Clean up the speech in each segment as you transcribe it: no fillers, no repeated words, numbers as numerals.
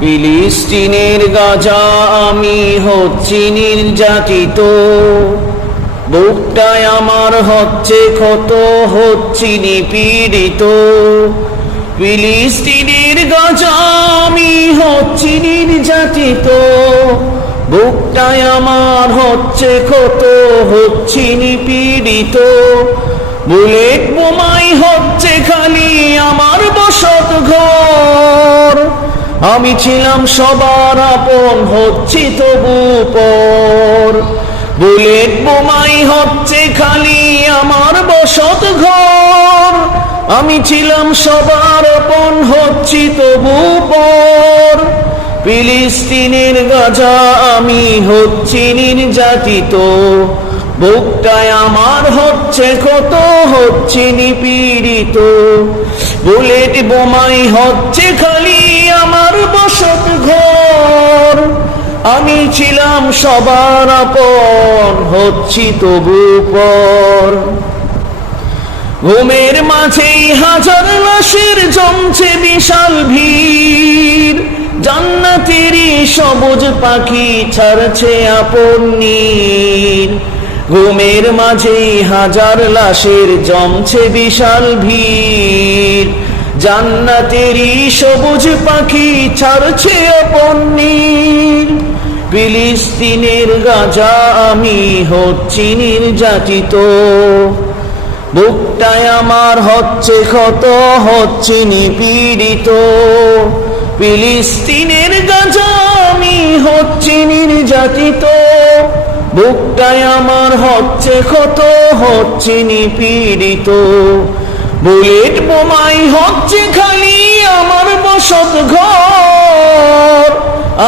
ফিলিস্তিনের গাজা আমি হচ্ছি নির্যাতিত, বুকটায় আমার হচ্ছে ক্ষত, হচ্ছি নিপীড়িত। ফিলিস্তিনের গাজা আমি হচ্ছি নির্যাতিত, বুকটায় আমার হচ্ছে ক্ষত, হচ্ছি নিপীড়িত। বুলেট বোমাই হচ্ছে খালি আমার বসত ঘর, আমি ছিলাম সবার আপন, হচ্ছি তবু পর। বুলেট বোমাই হচ্ছে খালি আমার বসত ঘর, আমি ছিলাম সবার আপন, হচ্ছি তবু পর। ফিলিস্তিনের গাজা আমি হচ্ছি নির্যাতিত, বুকটায় আমার হচ্ছে ক্ষত, হচ্ছি নিপীড়িত। বুলেট বোমাই হচ্ছে খালি আমার বসত ঘর, আমি ছিলাম সবার আপন, হচ্ছি তবু পর। ঘুমের মাঝেই হাজার লাশের জমছে বিশাল ভিড়, জান্নাতেরই সবুজ পাখি ছাড়ছে আপন নীড়। ঘুমের মাঝেই হাজার লাশের জমছে বিশাল ভিড়, জান্নাতেরই সবুজ পাখি ছাড়ছে আপন নীড়। ফিলিস্তিনের গাজা আমি হচ্ছি নির্যাতিত, বুকটায় আমার হচ্ছে ক্ষত, হচ্ছি নিপীড়িত। ফিলিস্তিনের গাজা আমি হচ্ছি নির্যাতিত, বুকটায় আমার হচ্ছে ক্ষত, হচ্ছি নিপীড়িত। বুলেট বোমাই হচ্ছে খালি আমার বসত ঘর,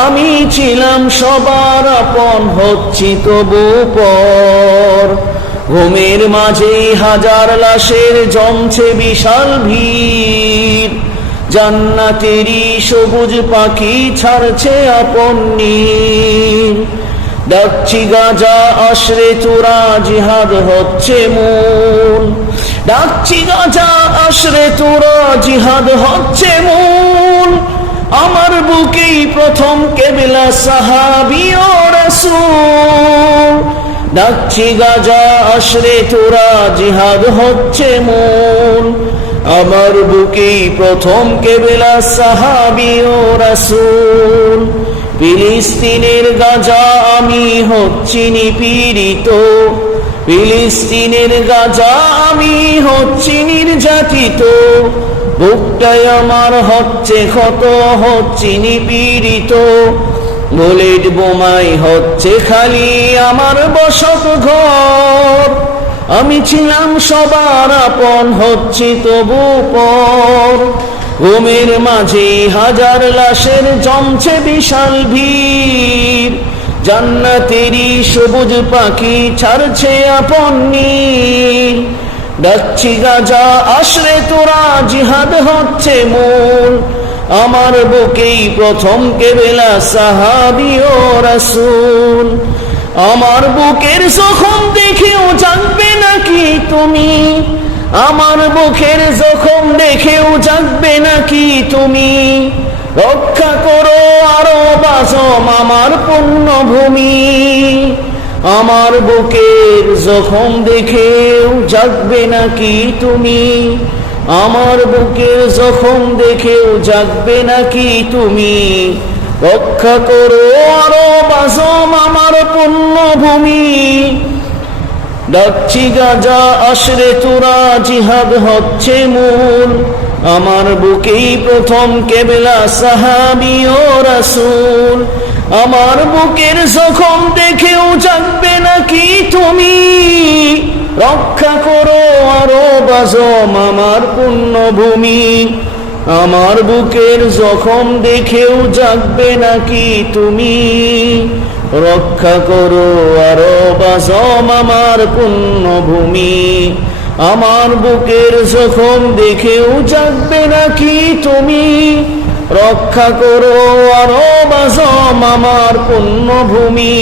আমি ছিলাম সবার আপন, হচ্ছি তবু পর। ঘুমের মাঝেই হাজার লাশের জমছে বিশাল ভিড়, জান্নাতেরই সবুজ পাখি ছাড়ছে আপন নীড়। ডাকছি গাজা আশরে তোরা, জিহাদ হচ্ছে মূল। ডাকছি গাজা আশরে তোরা, জিহাদ হচ্ছে মূল। আমার বুকেই প্রথম কেবলা সাহাবী ও রাসূল। ডাকছি গাজা আশরে তোরা, জিহাদ হচ্ছে মূল। আমার বুকেই প্রথম কেবলা সাহাবী ও রাসূল। ফিলিস্তিনের গাজা আমি হচ্ছি নিপীড়িত, ফিলিস্তিনের গাজা আমি হচ্ছি নির্যাতিত। বুকটায় আমার হচ্ছে ক্ষত, হচ্ছি নিপীড়িত। বুলেট বোমাই হচ্ছে খালি আমার বসত ঘর, আমি ছিলাম সবার আপন, হচ্ছি তবু পর। ঘুমের মাঝে হাজার লাশের জমছে বিশাল ভিড়, জান্নাতেরই সবুজ পাখি ছাড়ছে আপন নীড়। ডাকছি গাজা আশরে তোরা, জিহাদ হচ্ছে মূল। আমার বুকেই প্রথম কেবলা সাহাবী ও রাসূল। আমার বুকের জখম দেখেও জাগবে নাকি তুমি, আমার বুকের জখম দেখেও জাগবে নাকি তুমি। রক্ষা করো আরব আজম আমার পুণ্যভূমি, আমার বুকের জখম দেখেও জাগবে নাকি তুমি। আমার বুকের জখম দেখেও জাগবে নাকি তুমি। রক্ষা করো আরব আজম আমার পুণ্যভূমি। ডাকছি গাজা আশরে তোরা, জিহাদ হচ্ছে মূল। আমার বুকেই প্রথম কেবলা সাহাবী ও রাসূল। আমার বুকের জখম দেখেও জাগবে নাকি তুমি। রক্ষা করো আরব আজম আমার পুণ্যভূমি, আমার বুকের জখম দেখেও জাগবে নাকি তুমি। রক্ষা করো আরব আজম আমার পুণ্যভূমি, আমার বুকের জখম দেখেও জাগবে নাকি তুমি। রক্ষা করো আরব আজম আমার পুণ্যভূমি,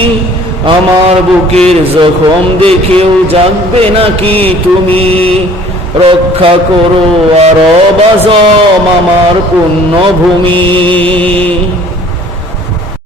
আমার বুকের জখম দেখেও জাগবে নাকি তুমি। রক্ষা করো আরব আজম আমার পুণ্যভূমি।